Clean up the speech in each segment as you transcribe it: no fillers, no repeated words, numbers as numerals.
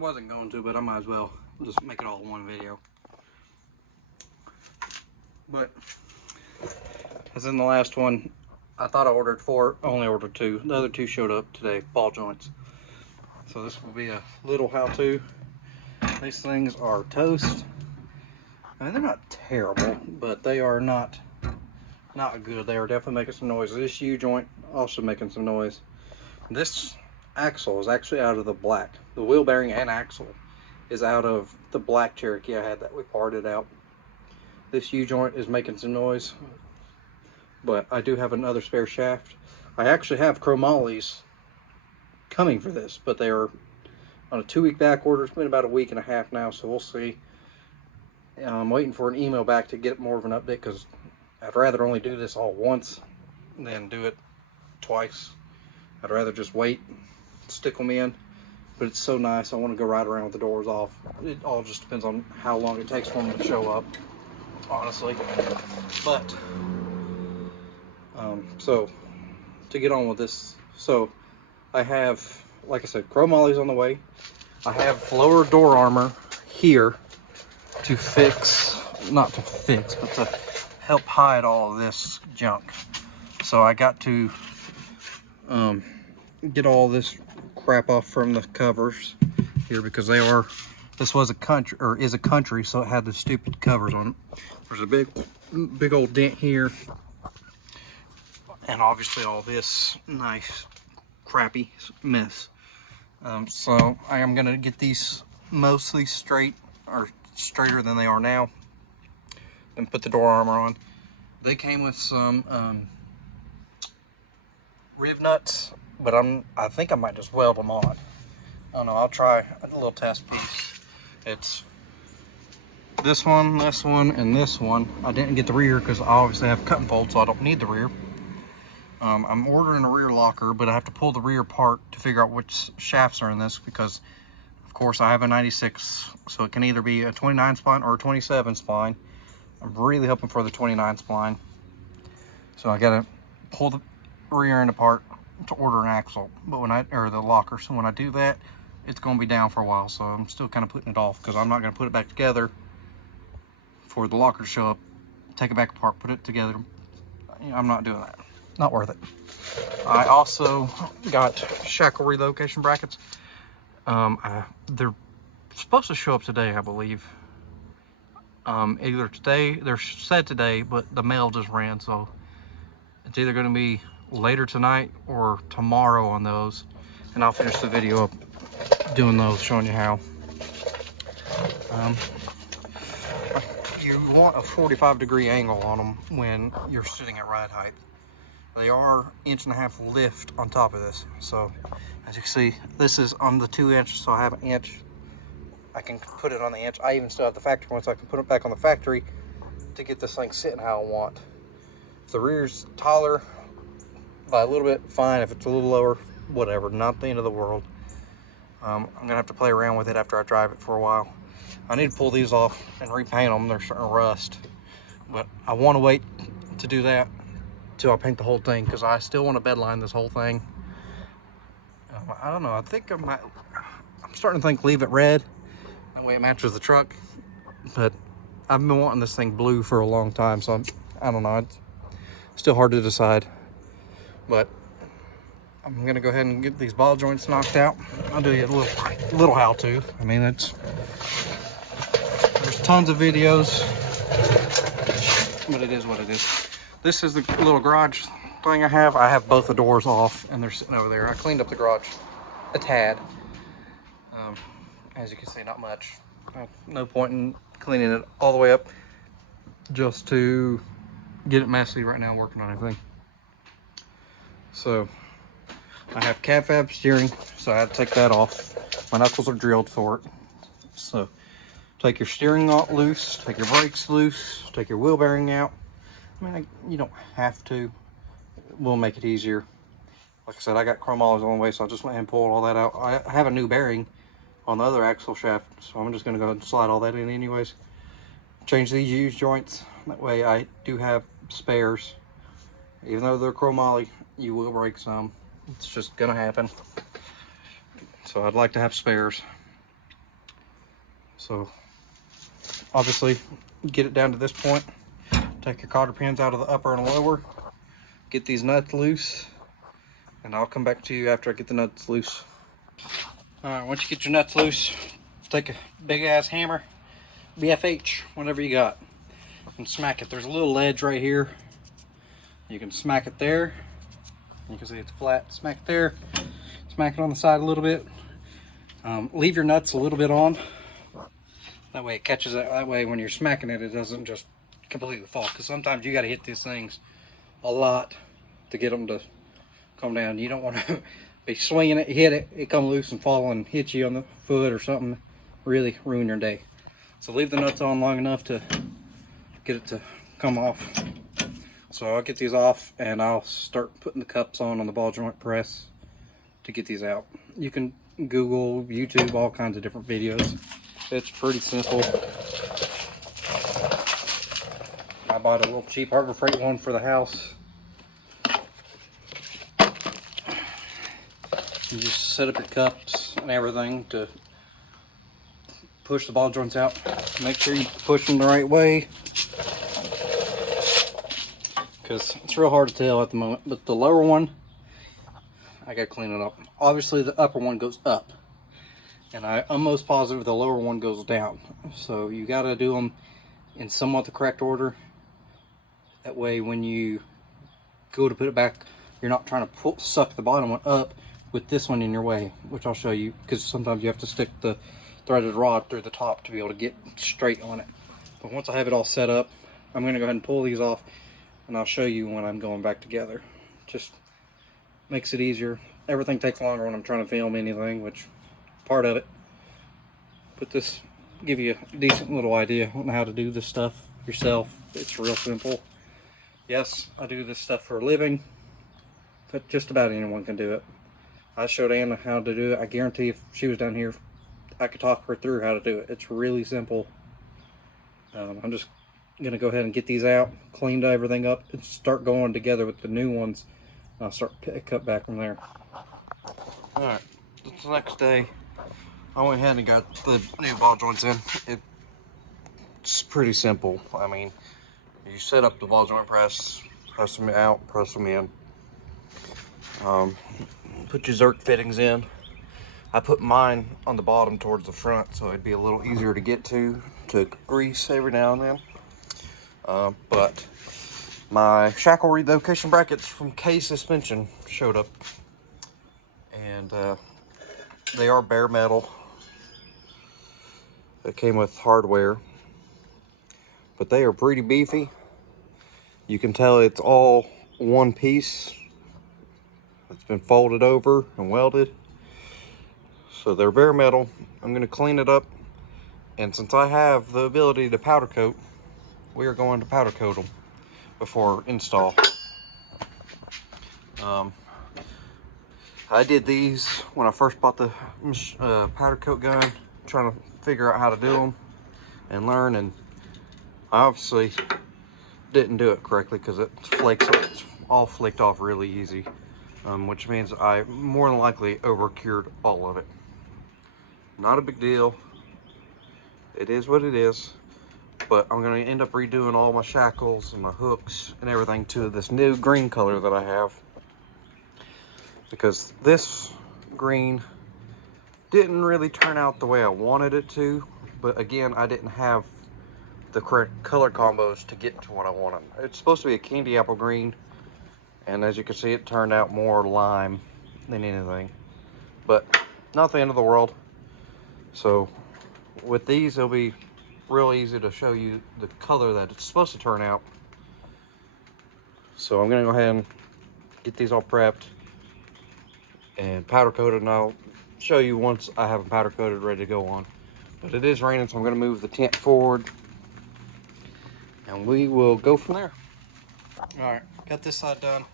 wasn't going to, but I might as well just make it all in one video. But as in the last one, I thought I ordered 4, only ordered 2. The other 2 showed up today, ball joints. So this will be a little how-to. These things are toast. I mean, they're not terrible, but they are not good. They are definitely making some noise. This U-joint also making some noise. This axle is actually out of the black. The wheel bearing and axle is out of the black Cherokee I had that we parted out. This U-joint is making some noise, but I do have another spare shaft. I actually have chromollies coming for this, but they are on a 2-week back order. It's been about a week and a half now, so we'll see. I'm waiting for an email back to get more of an update, because I'd rather only do this all once than do it twice. I'd rather just wait, stick them in, but it's so nice. I want to go right around with the doors off. It all just depends on how long it takes for them to show up, honestly. But so to get on with this, so I have, like I said, chromollies on the way. I have lower door armor here to fix, not to fix, but to help hide all of this junk. So I got to get all this crap off from the covers here, because they are, this was a country, or is a country, so it had the stupid covers on it. There's a big old dent here, and obviously all this nice crappy mess. So I am gonna get these mostly straight, or straighter than they are now, and put the door armor on. They came with some rib nuts, but I think I might just weld them on. I don't know, I'll try a little test piece. It's this one, and this one. I didn't get the rear because I obviously have cut and fold, so I don't need the rear. I'm ordering a rear locker, but I have to pull the rear apart to figure out which shafts are in this, because of course I have a 96, so it can either be a 29 spline or a 27 spline. I'm really hoping for the 29 spline. So I gotta pull the rear end apart to order an axle, but or the locker. So when I do that, it's gonna be down for a while. So I'm still kind of putting it off, because I'm not gonna put it back together for the locker to show up, take it back apart, put it together. I'm not doing that. Not worth it. I also got Shackle relocation brackets. They're supposed to show up today, I believe. Either today, they're said today, but the mail just ran, so it's either going to be later tonight or tomorrow on those, and I'll finish the video up doing those, showing you how. You want a 45-degree angle on them when you're sitting at ride height. They are 1.5 inch lift on top of this. So as you can see, this is on the 2 inch, so I have an inch. I can put it on the inch. I even still have the factory one, so I can put it back on the factory to get this thing sitting how I want. If the rear's taller by a little bit, fine. If it's a little lower, whatever, not the end of the world. I'm gonna have to play around with it after I drive it for a while. I need to pull these off and repaint them. They're starting to rust, but I want to wait to do that till I paint the whole thing, because I still want to bedline this whole thing. I don't know, I think I'm starting to think leave it red, that way it matches the truck, but I've been wanting this thing blue for a long time, so I don't know, it's still hard to decide. But I'm gonna go ahead and get these ball joints knocked out. I'll do you a little how-to. I mean, there's tons of videos, but it is what it is. This is the little garage thing I have. I have both the doors off, and they're sitting over there. I cleaned up the garage a tad. As you can see, not much. No point in cleaning it all the way up just to get it messy right now working on everything. So I have cab fab steering, so I had to take that off. My knuckles are drilled for it. So take your steering knot loose, take your brakes loose, take your wheel bearing out. I mean, you don't have to. We'll make it easier. Like I said, I got chromollies on the way, so I just went ahead and pulled all that out. I have a new bearing on the other axle shaft, so I'm just going to go ahead and slide all that in anyways. Change these used joints. That way I do have spares. Even though they're chromoly, you will break some. It's just going to happen. So I'd like to have spares. So obviously get it down to this point, take your cotter pins out of the upper and lower, get these nuts loose, and I'll come back to you after I get the nuts loose. All right, once you get your nuts loose, take a big ass hammer, BFH, whatever you got, and smack it. There's a little ledge right here. You can smack it there. You can see it's flat. Smack it there. Smack it on the side a little bit. Leave your nuts a little bit on. That way it catches it. That way when you're smacking it, it doesn't just completely fall. Because sometimes you got to hit these things a lot to get them to come down. You don't want to be swinging it, hit it, it come loose and fall and hit you on the foot or something. Really ruin your day. So leave the nuts on long enough to get it to come off. So I'll get these off and I'll start putting the cups on the ball joint press to get these out. You can Google, YouTube, all kinds of different videos. It's pretty simple. I bought a little cheap Harbor Freight one for the house. You just set up your cups and everything to push the ball joints out. Make sure you push them the right way, because it's real hard to tell at the moment. But the lower one, I gotta clean it up. Obviously the upper one goes up, and I'm almost positive the lower one goes down. So you gotta do them in somewhat the correct order. That way when you go to put it back, you're not trying to suck the bottom one up with this one in your way, which I'll show you, because sometimes you have to stick the threaded rod through the top to be able to get straight on it. But once I have it all set up, I'm going to go ahead and pull these off, and I'll show you when I'm going back together. Just makes it easier. Everything takes longer when I'm trying to film anything, which part of it. But this give you a decent little idea on how to do this stuff yourself. It's real simple. Yes, I do this stuff for a living, but just about anyone can do it. I showed Anna how to do it. I guarantee if she was down here, I could talk her through how to do it. It's really simple. I'm just going to go ahead and get these out, cleaned everything up, and start going together with the new ones. I'll start pick up back from there. Alright, it's the next day. I went ahead and got the new ball joints in. It's pretty simple. I mean, you set up the ball joint press them out, press them in. Put your Zerk fittings in. I put mine on the bottom towards the front so it'd be a little easier to get to grease every now and then. But my Shackle Relocation Brackets from K Suspension showed up, and they are bare metal. They came with hardware, but they are pretty beefy. You can tell it's all one piece. It's been folded over and welded. So they're bare metal. I'm going to clean it up. And since I have the ability to powder coat, we are going to powder coat them before install. I did these when I first bought the powder coat gun, trying to figure out how to do them and learn. And I obviously didn't do it correctly because it's all flaked off really easy. Which means I more than likely over cured all of it. Not a big deal. It is what it is. But I'm going to end up redoing all my shackles and my hooks and everything to this new green color that I have. Because this green didn't really turn out the way I wanted it to. But again, I didn't have the correct color combos to get to what I wanted. It's supposed to be a candy apple green. And as you can see, it turned out more lime than anything. But not the end of the world. So with these, it'll be real easy to show you the color that it's supposed to turn out. So I'm going to go ahead and get these all prepped and powder coated, and I'll show you once I have them powder coated ready to go on. But it is raining, so I'm going to move the tent forward and we will go from there. Alright, got this side done.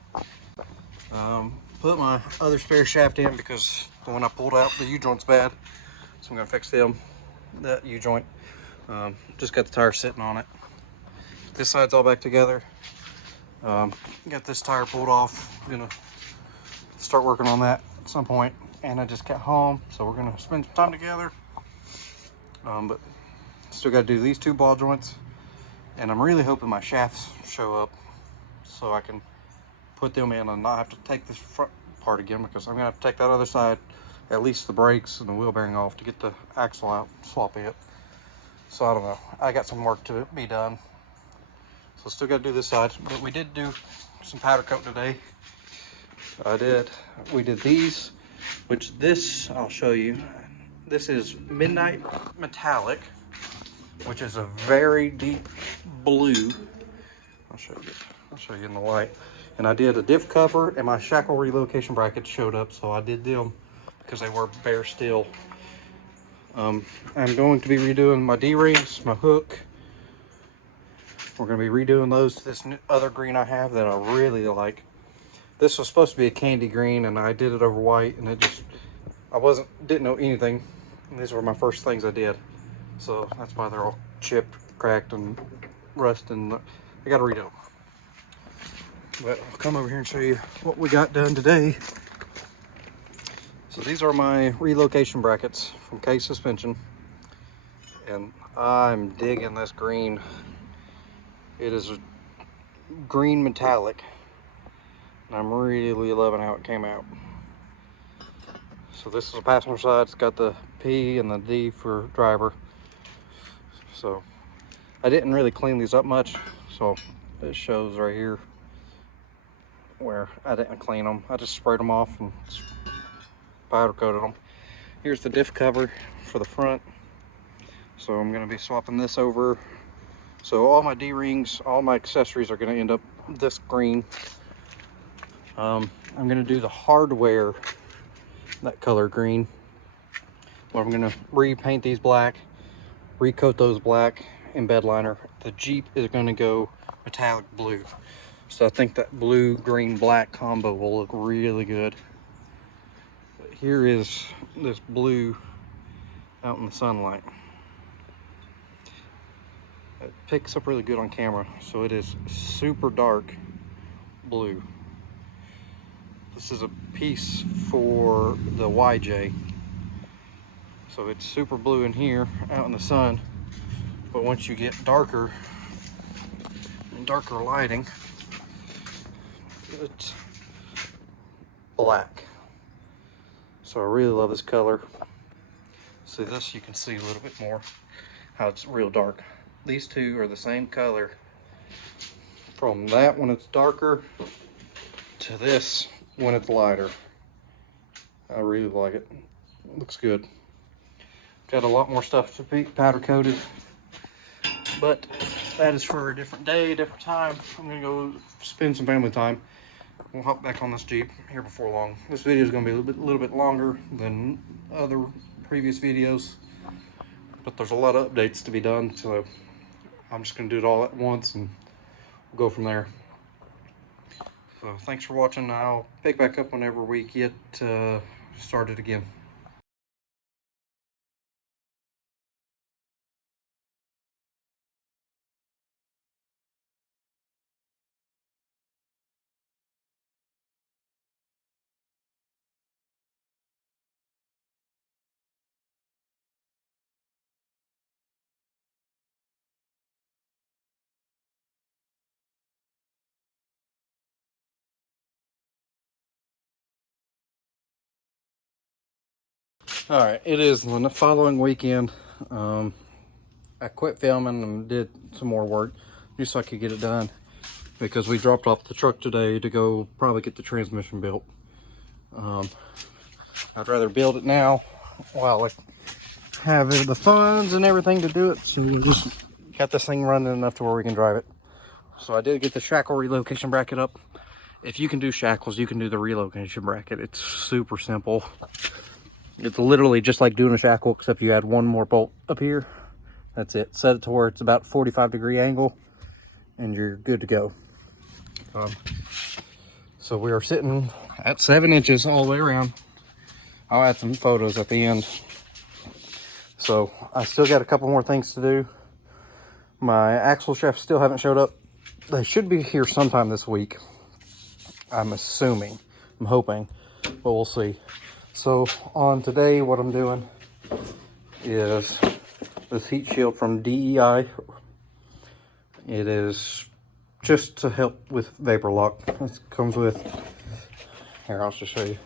Put my other spare shaft in because the one I pulled out, the U-joint's bad. So I'm going to fix that U-joint. Just got the tire sitting on it. This side's all back together. Got this tire pulled off. I'm going to start working on that at some point. And I just got home, so we're going to spend some time together. But still got to do these 2 ball joints, and I'm really hoping my shafts show up so I can put them in and not have to take this front part again, because I'm gonna have to take that other side, at least the brakes and the wheel bearing off, to get the axle out, swap it. So I don't know, I got some work to be done, so still got to do this side. But we did do some powder coat today. We did these, which this I'll show you. This is Midnight Metallic, which is a very deep blue. I'll show you in the light. And I did a diff cover, and my Shackle relocation brackets showed up, so I did them because they were bare steel. I'm going to be redoing my D-rings, my hook. We're going to be redoing those to this new, other green I have that I really like. This was supposed to be a candy green, and I did it over white, and it just, didn't know anything. And these were my first things I did. So that's why they're all chipped, cracked, and rust, and I got to redo them. But I'll come over here and show you what we got done today. So these are my relocation brackets from K Suspension, and I'm digging this green. It is a green metallic, and I'm really loving how it came out. So this is the passenger side. It's got the P and the D for driver. So I didn't really clean these up much, so it shows right here where I didn't clean them. I just sprayed them off and powder coated them. Here's the diff cover for the front. So I'm going to be swapping this over. So all my D-rings, all my accessories are going to end up this green. I'm going to do the hardware that color green. Well, I'm going to repaint these black, recoat those black in bed liner. The Jeep is going to go metallic blue. So I think that blue, green, black combo will look really good. But here is this blue out in the sunlight. It picks up really good on camera, so it is super dark blue. This is a piece for the YJ. So it's super blue in here out in the sun, but once you get darker and darker lighting, it's black. So I really love this color. See this, you can see a little bit more how it's real dark. These two are the same color from that when it's darker to this when it's lighter. I really like it. It looks good. Got a lot more stuff to be powder coated, but that is for a different day, different time. I'm gonna go spend some family time. We'll hop back on this Jeep here before long. This video is gonna be a little bit longer than other previous videos, but there's a lot of updates to be done, so I'm just gonna do it all at once and we'll go from there. So thanks for watching. I'll pick back up whenever we get started again. All right, it is the following weekend. I quit filming and did some more work just so I could get it done, because we dropped off the truck today to go probably get the transmission built. I'd rather build it now while I have the funds and everything to do it, so we just got this thing running enough to where we can drive it. So I did get the Shackle relocation bracket up. If you can do shackles, you can do the relocation bracket. It's super simple. It's literally just like doing a shackle, except you add one more bolt up here. That's it. Set it to where it's about 45-degree angle, and you're good to go. So we are sitting at 7 inches all the way around. I'll add some photos at the end. So I still got a couple more things to do. My axle shafts still haven't showed up. They should be here sometime this week, I'm assuming. I'm hoping, but we'll see. So on today, what I'm doing is this heat shield from DEI. It is just to help with vapor lock. It comes with, here, I'll just show you.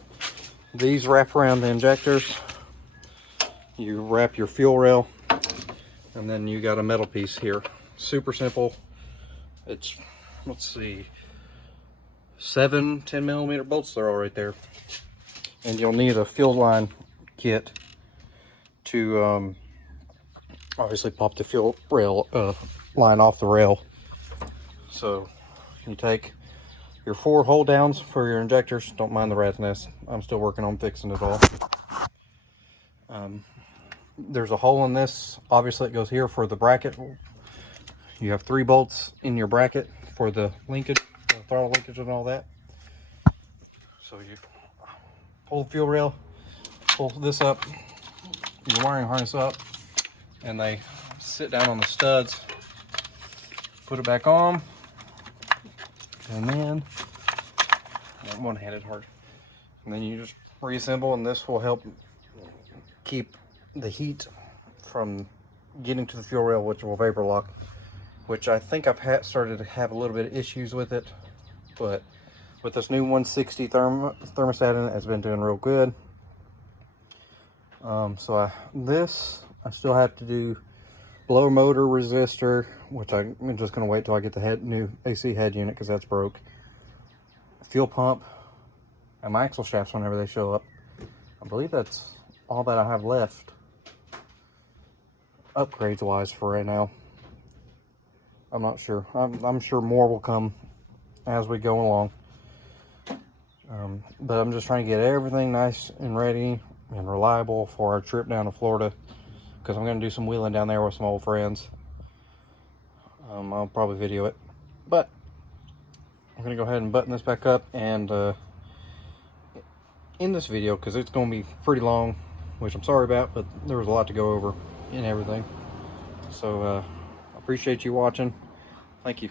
These wrap around the injectors. You wrap your fuel rail, and then you got a metal piece here. Super simple. It's, let's see, 7 10mm bolts are all right there. And you'll need a fuel line kit to obviously pop the fuel rail line off the rail. So you take your 4 hold downs for your injectors. Don't mind the rat's nest. I'm still working on fixing it all. There's a hole in this. Obviously it goes here for the bracket. You have 3 bolts in your bracket for the linkage, the throttle linkage and all that. So you pull the fuel rail, pull this up, your wiring harness up, and they sit down on the studs. Put it back on, and then one-handed hard. And then you just reassemble, and this will help keep the heat from getting to the fuel rail, which will vapor lock. Which I think I've started to have a little bit of issues with it, but with this new 160 thermostat in it, it's been doing real good. So I still have to do blower motor resistor, which I'm just going to wait till I get the new AC head unit because that's broke. Fuel pump and my axle shafts whenever they show up. I believe that's all that I have left upgrades wise for right now. I'm not sure. I'm sure more will come as we go along. But I'm just trying to get everything nice and ready and reliable for our trip down to Florida, because I'm going to do some wheeling down there with some old friends. I'll probably video it, but I'm going to go ahead and button this back up and end this video, because it's going to be pretty long, which I'm sorry about, but there was a lot to go over and everything. So I appreciate you watching. Thank you.